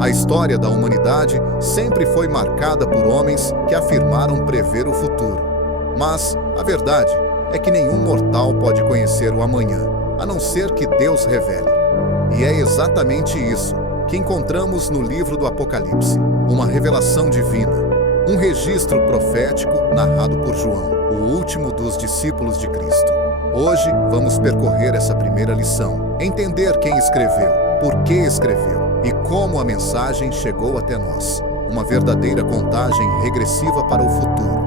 A história da humanidade sempre foi marcada por homens que afirmaram prever o futuro. Mas a verdade é que nenhum mortal pode conhecer o amanhã, a não ser que Deus revele. E é exatamente isso que encontramos no livro do Apocalipse, uma revelação divina, um registro profético narrado por João, o último dos discípulos de Cristo. Hoje vamos percorrer essa primeira lição, entender quem escreveu, por que escreveu e como a mensagem chegou até nós. Uma verdadeira contagem regressiva para o futuro.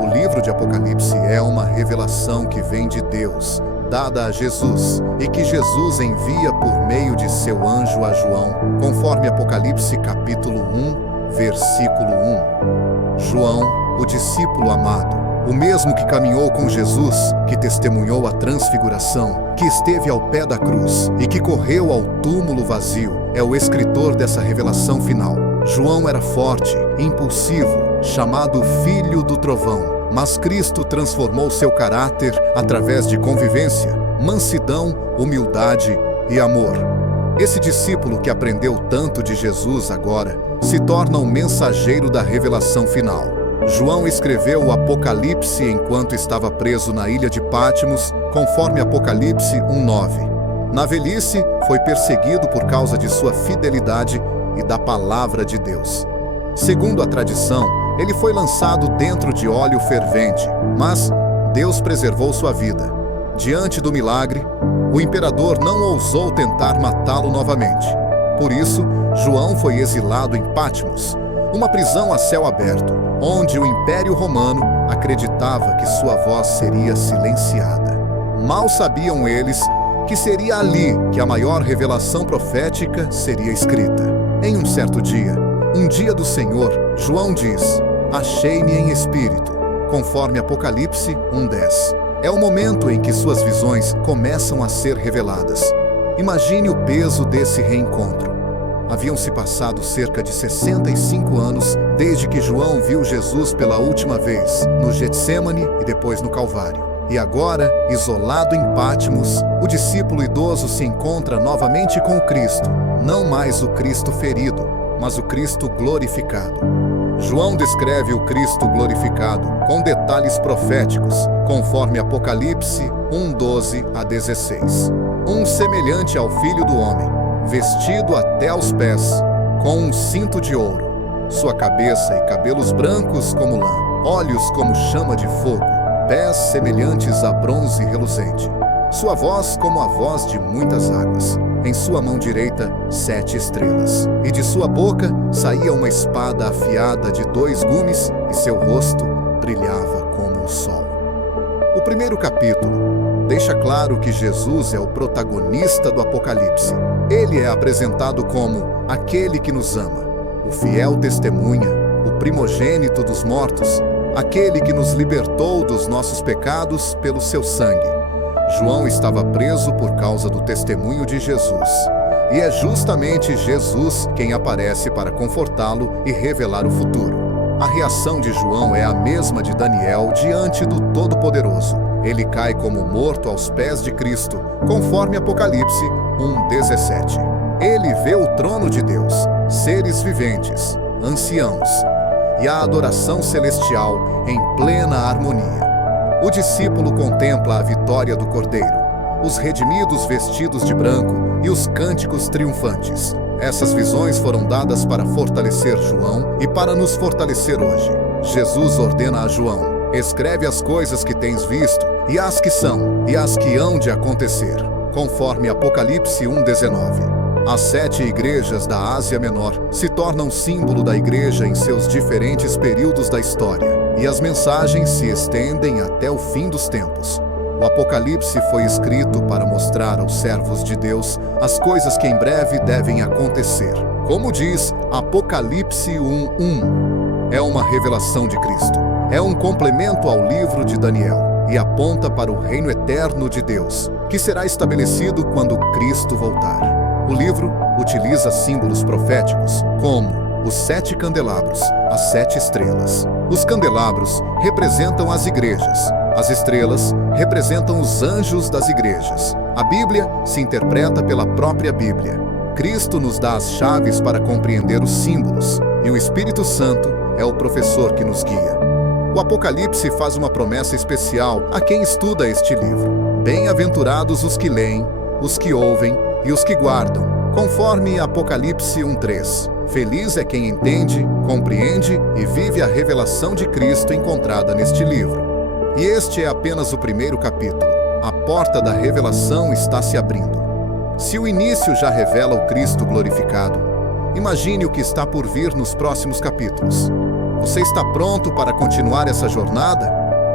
O livro de Apocalipse é uma revelação que vem de Deus, dada a Jesus, e que Jesus envia por meio de seu anjo a João, conforme Apocalipse capítulo 1, versículo 1. João, o discípulo amado, o mesmo que caminhou com Jesus, que testemunhou a transfiguração, que esteve ao pé da cruz e que correu ao túmulo vazio, é o escritor dessa revelação final. João era forte, impulsivo, chamado Filho do Trovão, mas Cristo transformou seu caráter através de convivência, mansidão, humildade e amor. Esse discípulo que aprendeu tanto de Jesus agora se torna um mensageiro da revelação final. João escreveu o Apocalipse enquanto estava preso na ilha de Patmos, conforme Apocalipse 1:9. Na velhice, foi perseguido por causa de sua fidelidade e da palavra de Deus. Segundo a tradição, ele foi lançado dentro de óleo fervente, mas Deus preservou sua vida. Diante do milagre, o imperador não ousou tentar matá-lo novamente. Por isso, João foi exilado em Patmos, uma prisão a céu aberto, onde o Império Romano acreditava que sua voz seria silenciada. Mal sabiam eles que seria ali que a maior revelação profética seria escrita. Em um certo dia, um dia do Senhor, João diz: "Achei-me em espírito", conforme Apocalipse 1:10. É o momento em que suas visões começam a ser reveladas. Imagine o peso desse reencontro. Haviam se passado cerca de 65 anos desde que João viu Jesus pela última vez, no Getsêmani e depois no Calvário. E agora, isolado em Patmos, o discípulo idoso se encontra novamente com o Cristo, não mais o Cristo ferido, mas o Cristo glorificado. João descreve o Cristo glorificado com detalhes proféticos, conforme Apocalipse 1:12 a 16. Um semelhante ao Filho do Homem, vestido até aos pés, com um cinto de ouro, sua cabeça e cabelos brancos como lã, olhos como chama de fogo, pés semelhantes a bronze reluzente, sua voz como a voz de muitas águas. Em sua mão direita, 7 estrelas, e de sua boca saía uma espada afiada de 2 gumes, e seu rosto brilhava como o sol. O primeiro capítulo deixa claro que Jesus é o protagonista do Apocalipse. Ele é apresentado como aquele que nos ama, o fiel testemunha, o primogênito dos mortos, aquele que nos libertou dos nossos pecados pelo seu sangue. João estava preso por causa do testemunho de Jesus. E é justamente Jesus quem aparece para confortá-lo e revelar o futuro. A reação de João é a mesma de Daniel diante do Todo-Poderoso. Ele cai como morto aos pés de Cristo, conforme Apocalipse 1:17. Ele vê o trono de Deus, seres viventes, anciãos, e a adoração celestial em plena harmonia. O discípulo contempla a vitória do Cordeiro, os redimidos vestidos de branco e os cânticos triunfantes. Essas visões foram dadas para fortalecer João e para nos fortalecer hoje. Jesus ordena a João: escreve as coisas que tens visto, e as que são, e as que hão de acontecer, conforme Apocalipse 1:19. As 7 igrejas da Ásia Menor se tornam símbolo da igreja em seus diferentes períodos da história, e as mensagens se estendem até o fim dos tempos. O Apocalipse foi escrito para mostrar aos servos de Deus as coisas que em breve devem acontecer. Como diz Apocalipse 1:1, é uma revelação de Cristo. É um complemento ao livro de Daniel e aponta para o reino eterno de Deus, que será estabelecido quando Cristo voltar. O livro utiliza símbolos proféticos, como os 7 candelabros, as 7 estrelas. Os candelabros representam as igrejas. As estrelas representam os anjos das igrejas. A Bíblia se interpreta pela própria Bíblia. Cristo nos dá as chaves para compreender os símbolos, e o Espírito Santo é o professor que nos guia. O Apocalipse faz uma promessa especial a quem estuda este livro. Bem-aventurados os que leem, os que ouvem e os que guardam, conforme Apocalipse 1:3. Feliz é quem entende, compreende e vive a revelação de Cristo encontrada neste livro. E este é apenas o primeiro capítulo. A porta da revelação está se abrindo. Se o início já revela o Cristo glorificado, imagine o que está por vir nos próximos capítulos. Você está pronto para continuar essa jornada?